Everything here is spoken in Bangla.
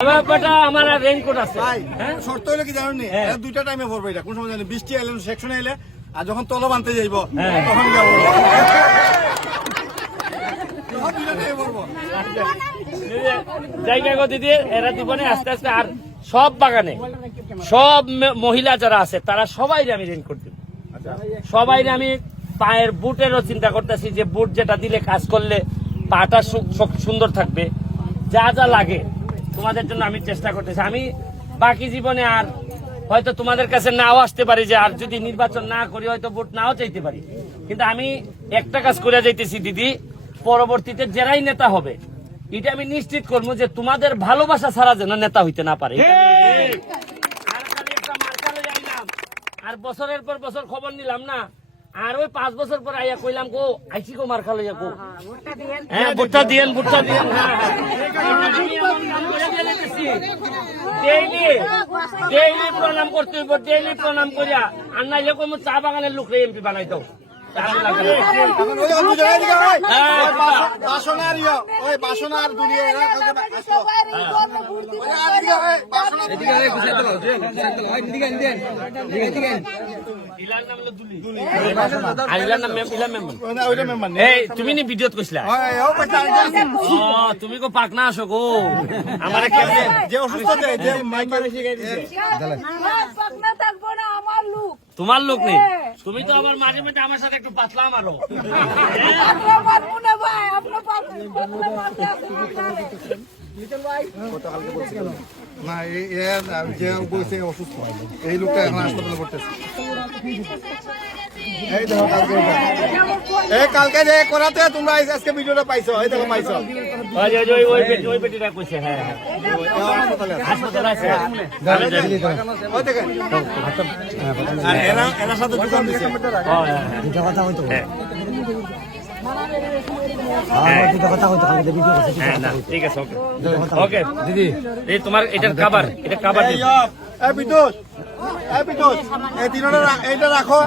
আমার রেইনকোট আছে শর্ত হলে কি জানেন দুইটা টাইমে পড়বো এটা কোন সময় জানি বৃষ্টি এলে সেকশনে এলে আর যখন তল বানতে যাইব তখন যাবো জায়গা গতি দিয়ে এরা জীবনে আস্তে আস্তে আর সব বাগানে সব মহিলা যারা আছে তারা সবাই আমি রেইনকোট দিব সবাই আমি পায়ের বুটেরও চিন্তা করতেছি যে বুট যেটা দিলে কাজ করলে পাটা সুন্দর থাকবে যা যা লাগে তোমাদের জন্য আমি চেষ্টা করতেছি আমি বাকি জীবনে আর হয়তো তোমাদের কাছে নাও আসতে পারি যে আর যদি নির্বাচন না করি হয়তো ভোট নাও চাইতে পারি কিন্তু আমি একটা কাজ করে যাইতেছি দিদি পরবর্তীতে যারাই নেতা হবে এটা আমি নিশ্চিত করবো যে তোমাদের ভালোবাসা ছাড়া যেন নেতা হইতে না পারে আর বছরের পর বছর খবর নিলাম না আর ওই 5 বছর পর আইয়া কইলাম গো আইসি গো মার্কা লইয়া গো হ্যাঁ ভুট্টা দিয়েন ডেইলি প্রণাম করতে হইব ডেইলি প্রণাম করিয়া আর নাইলে কই চা বাগানের লোক এমপি বানাই দাও তুমি নি ভিডিওত কৈছিলা তুমি গো পাকনা আসো গো আমার যে অসুস্থ তোমার লোক নেই তুমি তো আবার মাঝে মাঝে আমার সাথে একটু পাতলা মারো না যে বলছে অসুস্থ এই লোকটা এখন হাসপাতালে পড়তেছে এই দেখো কালকে যে করাতে তোমরা আজকে ভিডিওটা পাইছো এই দেখো পাইছো ওই পেটিটা কইছে হ্যাঁ হাসপাতালে আছে ওই দেখেন আর এরা সাথে দোকান দিছে দুটা কথা হইতো ঠিক আছে ওকে দিদি এই তোমার এটার কাবার এটা কাবার বিদ্যুৎ এই তিনটা এইটা রাখো